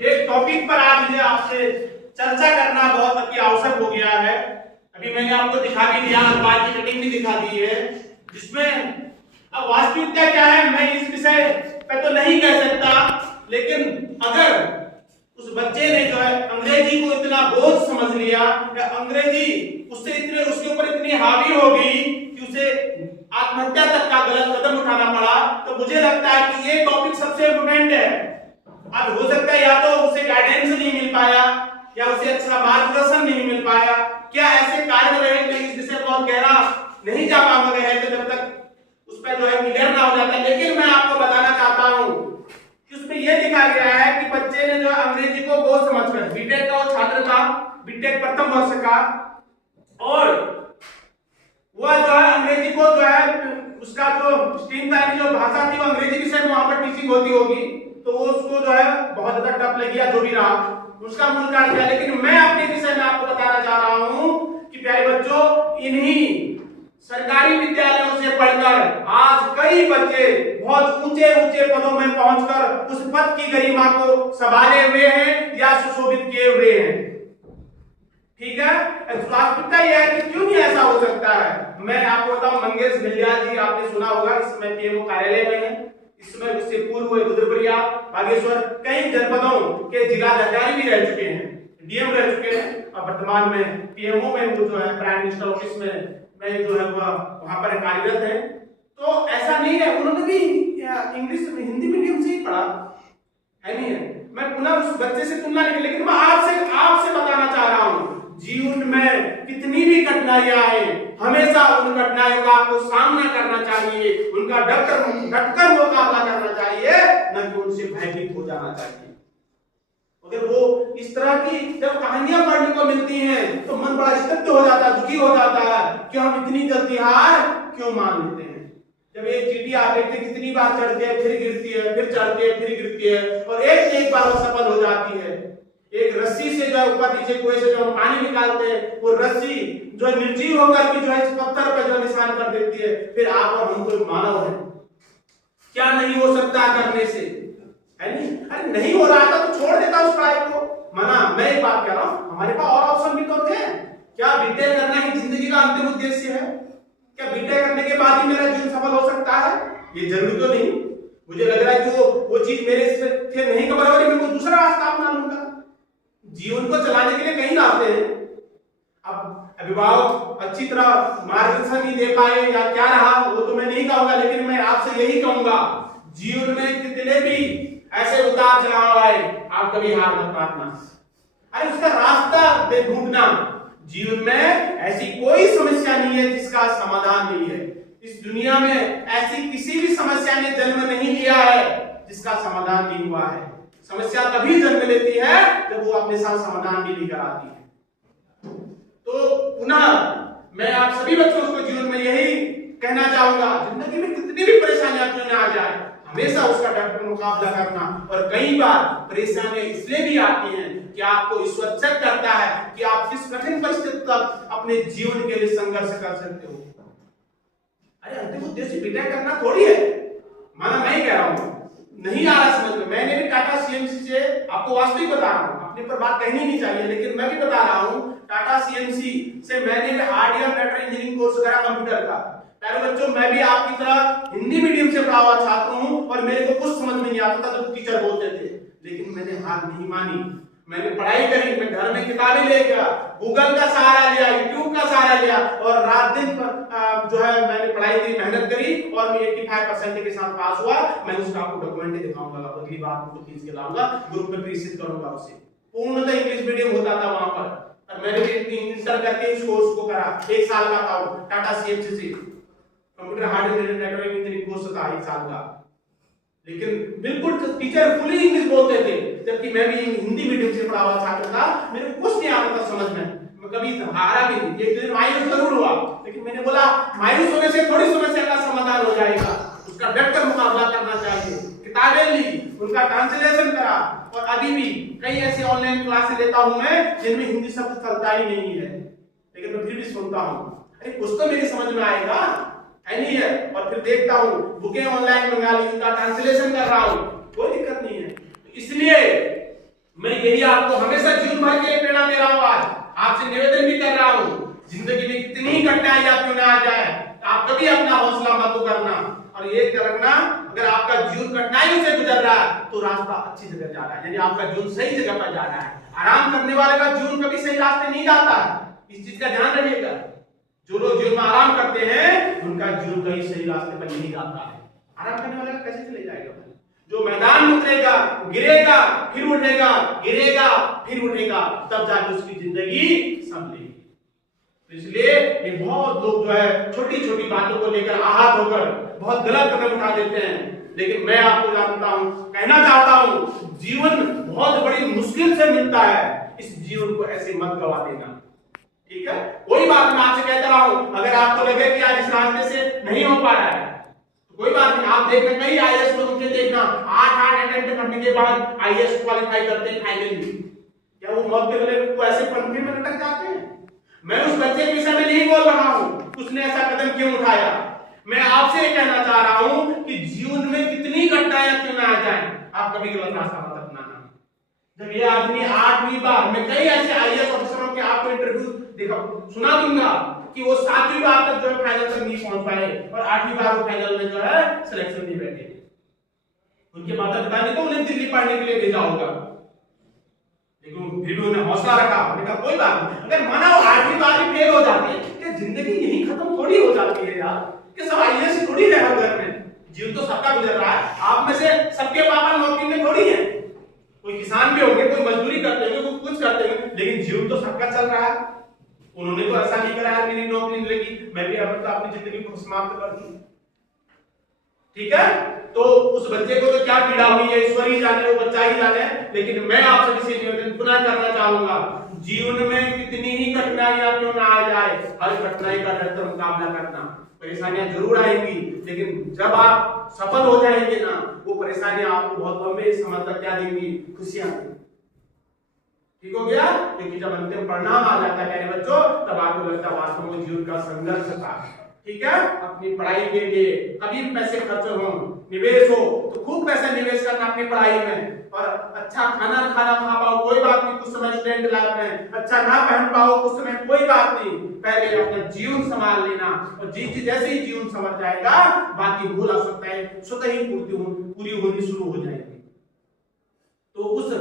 एक टॉपिक पर आज मुझे आपसे चर्चा करना बहुत अति आवश्यक हो गया है। अभी मैंने आपको दिखा भी दिया, अखबार की कटिंग भी दिखा दी है, जिसमें अब वास्तविकता क्या है मैं इस विषय पे तो नहीं कह सकता, लेकिन अगर उस बच्चे ने जो है अंग्रेजी को इतना बोझ समझ लिया या अंग्रेजी उससे इतने उसके ऊपर इतनी हावी हो गई कि उसे आत्महत्या तक का गलत कदम उठाना पड़ा, तो मुझे लगता है कि ये टॉपिक सबसे इम्पोर्टेंट है। अब हो सकता है या तो उसे गाइडेंस नहीं मिल पाया या उसे अच्छा मार्गदर्शन नहीं मिल पाया, क्या ऐसे कार्य रहे तो इस विषय बहुत गहरा नहीं जा पाऊंगा रहते जब तक उस पर जो है क्लियर ना हो जाता। लेकिन मैं आपको बताना चाहता हूं कि उसमें यह दिखाया गया है कि बच्चे ने जो अंग्रेजी को बोझ समझकर, बीटेक का वो छात्र था, बीटेक प्रथम वर्ष का, और वह जो है अंग्रेजी को जो है उसका जो स्ट्रीम था, जो भाषा थी वो अंग्रेजी विषय में वहां पर टीचिंग होती होगी, तो वो उसको जो है बहुत ज्यादा टफ लग गया, जो भी रहा उसका मूल कारण क्या। लेकिन मैं अपने विषय में आपको बताना चाह रहा हूं कि प्यारे बच्चों, इन्हीं सरकारी विद्यालयों से पढ़कर आज कई बच्चे बहुत ऊंचे ऊंचे पदों में पहुंचकर उस पद की गरिमा को संभाले हुए हैं या सुशोभित किए हुए हैं। ठीक है, वास्तविकता यह है कि क्यों नहीं ऐसा हो सकता है। मैं आपको बताऊं, मंगेश घिल्डियाल जी आपने सुना होगा, इस समय पीएमओ कार्यालय में है, इसमें उससे पूर्व रुद्रप्रयाग, बागेश्वर कई जनपदों के जिलाधिकारी भी रह चुके हैं, डीएम रह चुके हैं, और वर्तमान में पीएमओ में वो जो है प्राइम मिनिस्टर ऑफिस में जो है वहां पर कार्यरत है। तो ऐसा नहीं है, उन्होंने भी इंग्लिश हिंदी मीडियम से ही पढ़ा है, नहीं है। मैं पुनः उस बच्चे से तुलना नहीं, लेकिन मैं आपसे बताना चाह रहा हूं, जीवन में कितनी भी कठिनाइयां आए, हमेशा उन कठिनाइयों का आपको सामना करना चाहिए, उनका डटकर मुकाबला करना चाहिए, न कि उनसे भयभीत हो जाना चाहिए। अगर वो इस तरह की जब कहानियां पढ़ने को मिलती हैं तो मन बड़ा स्तब्ध हो जाता है, दुखी हो जाता है कि हम इतनी जल्दी हार क्यों मान लेते हैं। जब एक चींटी आप देखते कितनी बार चढ़ती है, फिर गिरती है, फिर चढ़ती है, फिर गिरती है, और एक बार वो सफल हो जाती है। एक रस्सी से जो है ऊपर नीचे कुएं से जो हम पानी निकालते हैं, वो रस्सी जो है निर्जीव होकर भी जो है इस पत्थर पर जो निशान कर देती है। फिर आप और हम कोई मानव है, क्या नहीं हो सकता करने से, है नहीं। अरे नहीं हो रहा था तो छोड़ देता उस पढ़ाई को, मना। मैं एक बात कह रहा हूं, हमारे पास और ऑप्शन भी तो थे। क्या बीटेक करना ही जिंदगी का अंतिम उद्देश्य है? क्या बीटेक करने के बाद ही मेरा जीवन सफल हो सकता है? ये जरूरी तो नहीं। मुझे लग रहा है कि वो चीज मेरे से नहीं कवर हो रही, मैं दूसरा रास्ता अपना लूंगा। जीवन को चलाने के लिए कई रास्ते हैं। अब अभिभावक अच्छी तरह मार्गदर्शन नहीं दे पाए या क्या रहा वो तो मैं नहीं कहूंगा, लेकिन मैं आपसे यही कहूंगा, जीवन में कितने भी ऐसे उतार चढ़ाव आए, आप कभी हार मत मानना। अरे उसका रास्ता ढूंढना। जीवन में ऐसी कोई समस्या नहीं है जिसका समाधान नहीं है। इस दुनिया में ऐसी किसी भी समस्या ने जन्म नहीं लिया है जिसका समाधान नहीं हुआ है। समस्या तभी जन्म लेती है जब वो अपने साथ समाधान भी लेकर आती है। तो पुनः मैं आप सभी बच्चों को जीवन में यही कहना चाहूंगा, जिंदगी में कितनी भी परेशानियां क्यों ना आ जाए, हमेशा उसका डटकर मुकाबला करना। और कई बार परेशानियां इसलिए भी आती हैं कि आपको ईश्वर चेक करता है कि आप किस कठिन परिस्थिति तक अपने जीवन के लिए संघर्ष कर सकते हो। अरे अंतिम उद्देश्य बीटेक करना थोड़ी है, माना मैं ही कह रहा हूं, नहीं आ रहा समझ में। मैंने भी टाटा सीएमसी से आपको वास्तविक बता रहा हूं, अपने पर बात कहनी नहीं चाहिए, लेकिन मैं भी बता रहा हूं, टाटा सीएमसी से मैंने भी हार्डवेयर मेटल इंजीनियरिंग कोर्स करा कंप्यूटर का। प्यारे बच्चों, मैं भी आपकी तरह हिंदी मीडियम से पढ़ा हुआ छात्र हूं, और मेरे को कुछ समझ में नहीं आता था तो टीचर बोलते थे, लेकिन मैंने हार नहीं मानी। मैंने पढ़ाई करी, मैं घर में किताबें ले गया, गूगल का सहारा लिया, यूट्यूब का सहारा लिया, और रात दिन जो है मैंने पढ़ाई की, मेहनत करी, और मैं 85% के साथ पास हुआ। मैं उसका आपको डॉक्यूमेंट दिखाऊंगा, अगली बार आपको खींच के लाऊंगा, ग्रुप में प्रेषित करूंगा उसे। पूर्णतः इंग्लिश मीडियम होता था वहां पर, और मैंने भी इंटर करके इस कोर्स को करा। 1 साल का था वो, टाटा सीएमसी से computer hardware network engineering course था 1 साल का। लेकिन बिल्कुल टीचर फुली इंग्लिश बोलते थे, जबकि मैं भी हिंदी मीडियम से पढ़ा हुआ छात्र था, मेरे को कुछ नहीं आता था समझ में, मैं कभी हारा भी नहीं। एक दिन मायूस जरूर हुआ, लेकिन मैंने बोला मायूस होने से थोड़ी समस्या का समाधान हो जाएगा, उसका डटकर मुकाबला करना चाहिए। किताबें ली, उनका ट्रांसलेशन करा, और अभी भी कई ऐसे ऑनलाइन क्लासेस लेता हूं मैं जिनमें हिंदी शब्द चलता ही नहीं है, लेकिन मैं फिर भी सुनता हूं, अरे कुछ तो मेरी समझ में आएगा, है नहीं है। और फिर देखता हूं, बुकें ऑनलाइन मंगा ली, उनका ट्रांसलेशन कर रहा हूं, कोई दिक्कत नहीं है। इसलिए यही आपको हमेशा जीवन भर के लिए प्रेरणा दे रहा हूं। आज आपसे निवेदन भी कर रहा हूं, जिंदगी में कितनी ही कठिनाइयां क्यों ना आ जाए, आप कभी अपना हौसला मत करना और ये रखना, अगर आपका जीवन कठिनाइयों से गुजर रहा है तो रास्ता अच्छी जगह जा रहा है, यानी आपका जीवन सही जगह पर जा रहा है। आराम करने वाले का जीवन कभी सही रास्ते नहीं जाता है, इस चीज का ध्यान रखिएगा। जो लोग जीवन में आराम करते हैं उनका जीवन कहीं सही रास्ते पर नहीं जाता है। आराम करने वाले का कैसे चले जाएगा? जो मैदान में उतरेगा, गिरेगा फिर उठेगा, गिरेगा फिर उठेगा, तब जाकर उसकी जिंदगी संभलेगी। इसलिए ये बहुत लोग जो है छोटी छोटी बातों को लेकर आहत होकर बहुत गलत कदम उठा देते हैं, लेकिन मैं आपको जानता हूं, कहना चाहता हूं, जीवन बहुत बड़ी मुश्किल से मिलता है, इस जीवन को ऐसे मत गवा देना। ठीक है, कोई बात नहीं, आपसे कहता रहा हूं, अगर आपको लगे कि आज इस रास्ते से नहीं हो पा रहा है तो कोई बात नहीं, आप देखना कई आईएएस लोग मुझे देखना 8 अटेम्प्ट करने के बाद आईएएस क्वालिफाई करते हैं फाइनली। क्या वो मौत के गले को ऐसे पंखे में लटक जाते हैं? मैं उस बच्चे के विषय में नहीं बोल रहा हूं, उसने ऐसा कदम क्यों उठाया। मैं आपसे ये कहना चाह रहा हूं कि जीवन में कितनी कठिनाइयां क्यों ना आ जाए, आप कभी गलत रास्ता मत अपनाना। जब ये आदमी 8वीं बार, मैं कई ऐसे आईएएस ऑफिसरों के आपको इंटरव्यू दिखा सुना दूंगा कि वो 7वीं बार तक जो है फाइनल तक नहीं पहुंच पाए और 8वीं बार वो फाइनल में जो है सिलेक्शन नहीं बैठे। उनके माता पिता ने तो उन्हें दिल्ली पढ़ने के लिए भेजा होगा, लेकिन फिर भी उन्हें हौसला रखा, उन्होंने कहा कोई बात नहीं। अगर माना वो 8वीं बार भी फेल हो जाती है, क्या जिंदगी यही खत्म थोड़ी हो जाती है यार, कि सब आईएएस थोड़ी है हर घर में, जीवन तो सबका गुजर रहा है। आप में से सबके पापा नौकरी में थोड़ी है, कोई किसान भी होंगे, कोई मजदूरी करते होंगे, कोई कुछ करते होंगे, लेकिन जीवन तो सबका चल रहा है। उन्होंने तो ऐसा नहीं कराया मेरी नौकरी मिलेगी, मैं भी अब अपनी जिंदगी को समाप्त कर दूं। ठीक है, तो उस बच्चे को तो क्या पीड़ा हुई है ईश्वर ही जाने, वो बच्चा ही जाने, लेकिन मैं आपसे किसी निवेदन पुनः करना चाहूंगा, जीवन में कितनी ही कठिनाइयां क्यों ना आ जाए, हर कठिनाई का डटकर मुकाबला करना। परेशानियां जरूर आएंगी, लेकिन जब आप सफल हो जाएंगे ना, वो परेशानियां आपको बहुत लंबे समय तक क्या देंगी, खुशियां देंगी। ठीक हो गया, क्योंकि जब अंतिम परिणाम आ जाता है प्यारे बच्चों, तब आपको लगता है वास्तव में जीवन का संघर्ष था। ठीक है, अपनी पढ़ाई के लिए कभी पैसे खर्च हो, निवेश हो तो खूब पैसा निवेश करना अपनी पढ़ाई में, और अच्छा खाना खा पाओ कोई बात नहीं, कुछ समय स्टूडेंट लाइफ में अच्छा ना पहन पाओ कुछ समय कोई बात नहीं, पहले अपना जीवन संभाल लेना, और जैसे ही जीवन संभल जाएगा बाकी भूल आ सकता है स्वतः ही पूरी होनी शुरू हो जाएगी। तो उस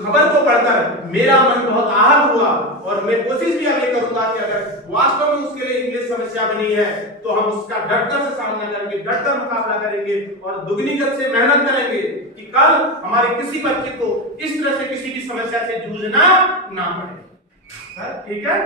खबर को पढ़कर मेरा मन बहुत आहत हुआ, और मैं कोशिश भी अभी करूंगा कि अगर वास्तव में उसके लिए इंग्लिश समस्या बनी है तो हम उसका डटकर से सामना करेंगे, डटकर मुकाबला करेंगे और दुगनी गति से मेहनत करेंगे कि कल हमारे किसी बच्चे को इस तरह से किसी भी समस्या से जूझना ना पड़े। ठीक है।